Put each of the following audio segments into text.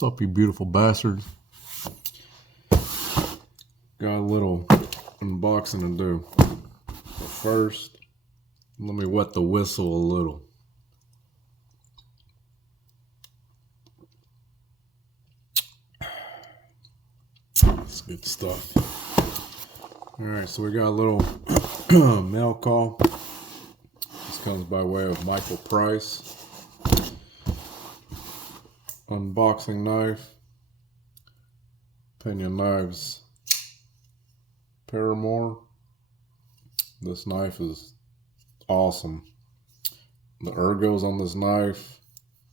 What's up, you beautiful bastards? Got a little unboxing to do. But first, let me wet the whistle a little. That's good stuff. Alright, so we got a little mail call. This comes by way of Michael Price. Unboxing knife. Pinion Knives Paramore. This knife is awesome. The ergos on this knife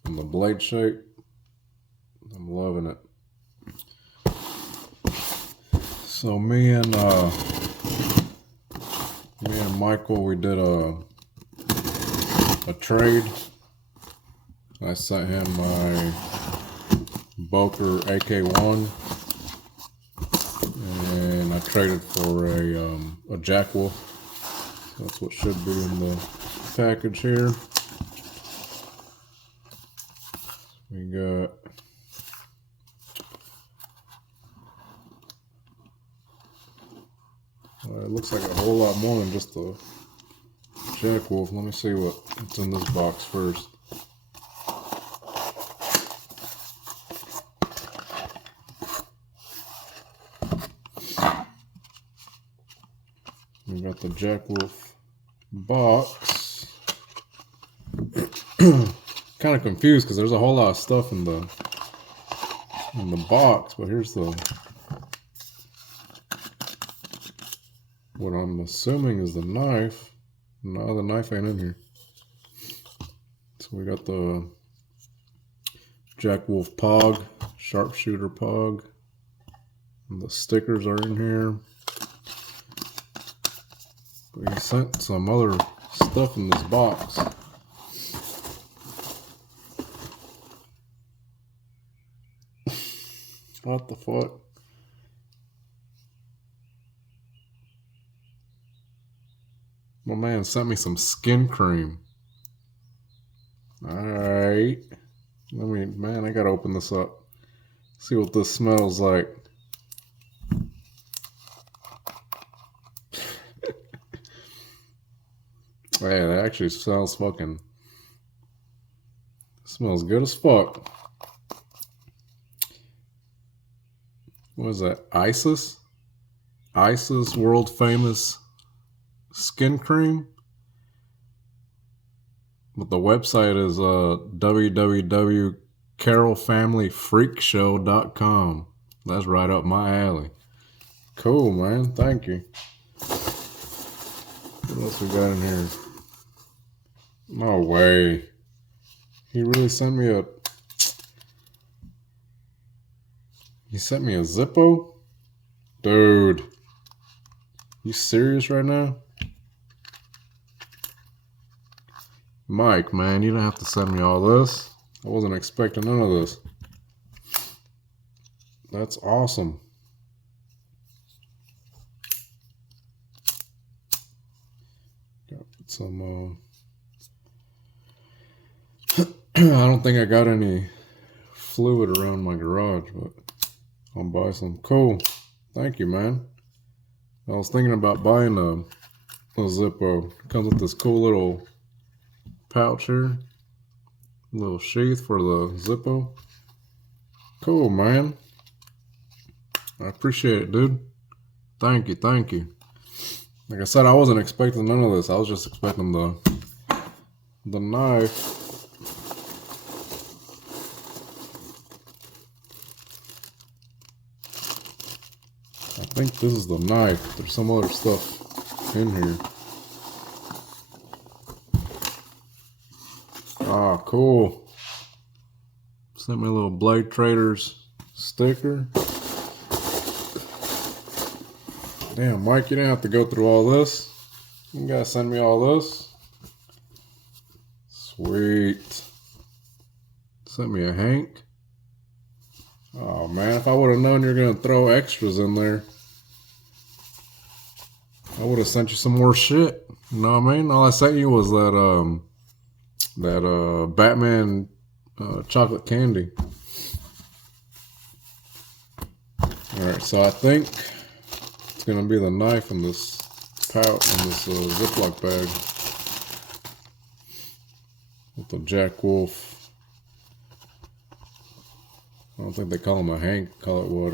and the blade shape, I'm loving it. So me and Michael, we did a trade. I sent him my Boker AK-1, and I traded for a Jack Wolf. So that's what should be in the package here. We got it looks like a whole lot more than just a Jack Wolf. Let me see what's in this box first. We got the Jack Wolf box. Kind of confused because there's a whole lot of stuff in the box, but here's what I'm assuming is the knife. No, the knife ain't in here. So we got the Jack Wolf Pog, Sharpshooter Pog. And the stickers are in here. But he sent some other stuff in this box. What the fuck? My man sent me some skin cream. Alright. Man, I gotta open this up. See what this smells like. Hey, that actually smells fucking... smells good as fuck. What is that? Isis? Isis world famous skin cream? But the website is www.carolfamilyfreakshow.com. That's right up my alley. Cool, man. Thank you. What else we got in here? No way. He really sent me a... He sent me a Zippo? Dude. You serious right now? Mike, man, you don't have to send me all this. I wasn't expecting none of this. That's awesome. Got some, I don't think I got any fluid around my garage, but I'll buy some. Cool. Thank you, man. I was thinking about buying a Zippo. It comes with this cool little pouch here. Little sheath for the Zippo. Cool, man. I appreciate it, dude. Thank you, thank you. Like I said, I wasn't expecting none of this. I was just expecting the knife. I think this is the knife. There's some other stuff in here. Ah, cool. Sent me a little Blade Traders sticker. Damn, Mike, you didn't have to go through all this. You gotta send me all this. Sweet. Sent me a Hank. Oh man, if I would have known you're gonna throw extras in there, I would have sent you some more shit. You know what I mean? All I sent you was that Batman chocolate candy. Alright, so I think it's going to be the knife in this pouch, in this Ziploc bag. With the Jack Wolf. I don't think they call him a hank. Call it what?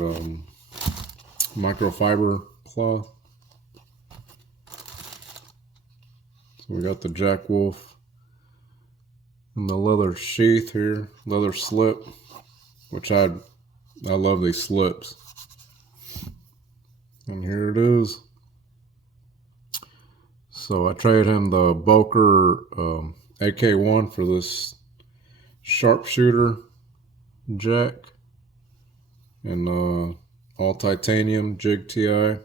Microfiber cloth. So we got the Jack Wolf and the leather sheath here, leather slip, which I love these slips. And here it is. So I traded him the Boker AK1 for this Sharpshooter jack and all titanium jig TI.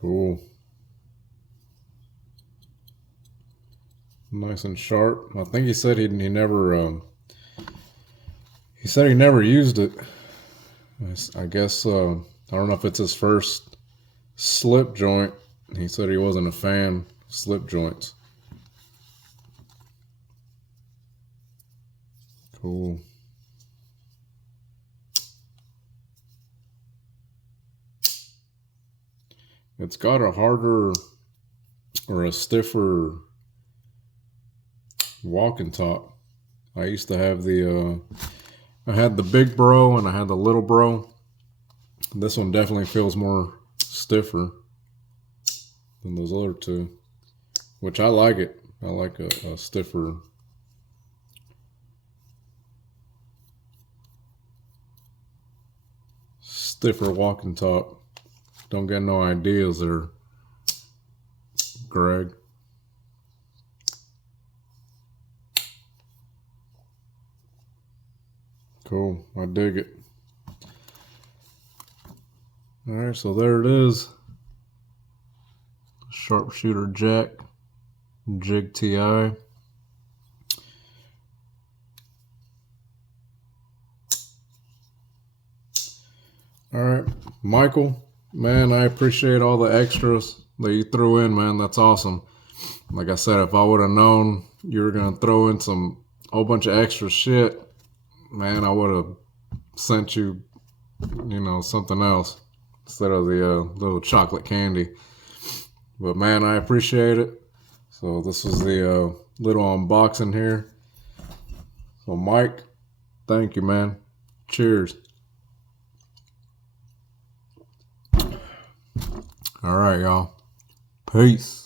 Cool. Nice and sharp. I think he said he never he said he never used it. I guess I don't know if it's his first slip joint. He said he wasn't a fan of slip joints. Cool. It's got a harder or a stiffer walking top. I used to have I had the big bro and I had the little bro. This one definitely feels more stiffer than those other two, which I like it. I like a stiffer. Stiffer walking top. Don't get no ideas there, Greg. Cool, I dig it. Alright, so there it is. Sharpshooter jack, jig TI. Alright, Michael, man, I appreciate all the extras that you threw in, man. That's awesome. Like I said, if I would have known you were going to throw in whole bunch of extra shit, man, I would have sent you, something else instead of the little chocolate candy. But man, I appreciate it. So this is the little unboxing here. So Mike, thank you, man. Cheers. All right, y'all. Peace.